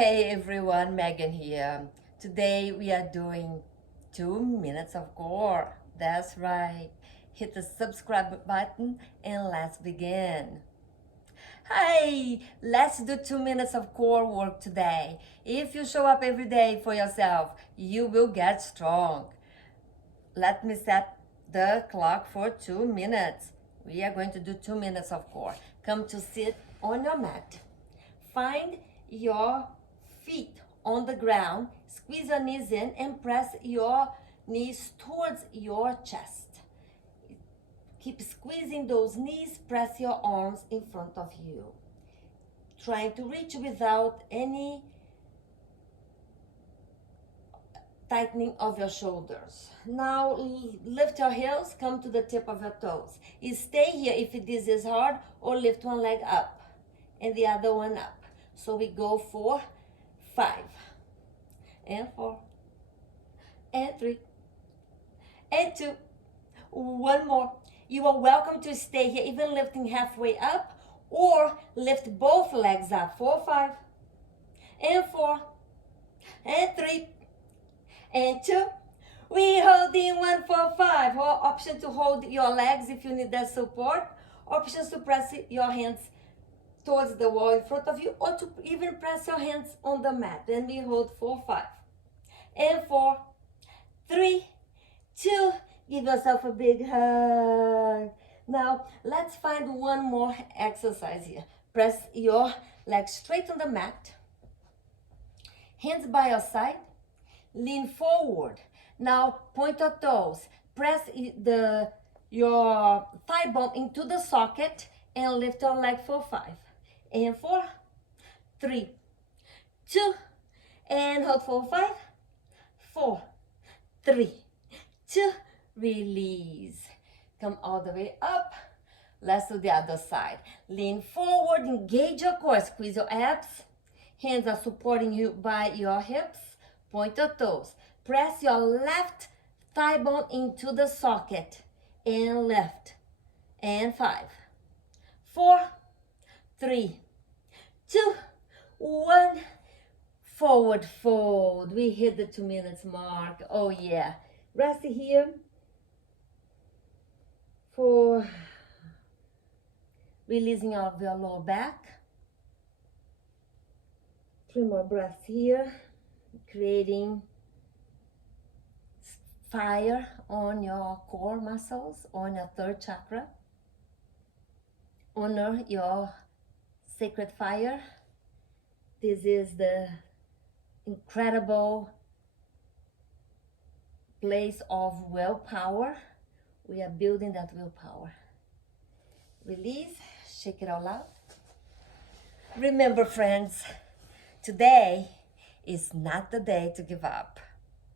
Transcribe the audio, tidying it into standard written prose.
Hey everyone, Megan here. Today we are doing 2 minutes of core. That's right. Hit the subscribe button and let's begin. Hey, let's do 2 minutes of core work today. If you show up every day for yourself, you will get strong. Let me set the clock for 2 minutes. We are going to do 2 minutes of core. Come to sit on your mat. Find your feet on the ground, squeeze your knees in and press your knees towards your chest. Keep squeezing those knees, press your arms in front of you. Trying to reach without any tightening of your shoulders. Now lift your heels, come to the tip of your toes. You stay here if this is hard, or lift one leg up and the other one up. So we go for 5 and 4 and 3 and 2. One more. You are welcome to stay here, even lifting halfway up, or lift both legs up. 4, 5 and 4 and 3 and 2. We hold in 1, 4, 5. Or option to hold your legs if you need that support. Options to press your hands towards the wall in front of you, or to even press your hands on the mat. Then we hold 4, 5 and 4, 3, 2. Give yourself a big hug. Now let's find one more exercise here. Press your legs straight on the mat, hands by your side, lean forward. Now point your toes, press your thigh bone into the socket and lift your leg for 5 and 4, 3, 2, and hold for 5, 4, 3, 2, release. Come all the way up. Let's do the other side. Lean forward, engage your core, squeeze your abs. Hands are supporting you by your hips. Point your toes. Press your left thigh bone into the socket and lift. And 5, 4, 3, 2, 1. Forward fold. We hit the 2 minutes mark. Oh yeah. Rest here for releasing of your lower back. 3 more breaths here, creating fire on your core muscles, on your third chakra. Honor your sacred fire. This is the incredible place of willpower. We are building that willpower. Release, shake it all out. Remember, friends, today is not the day to give up.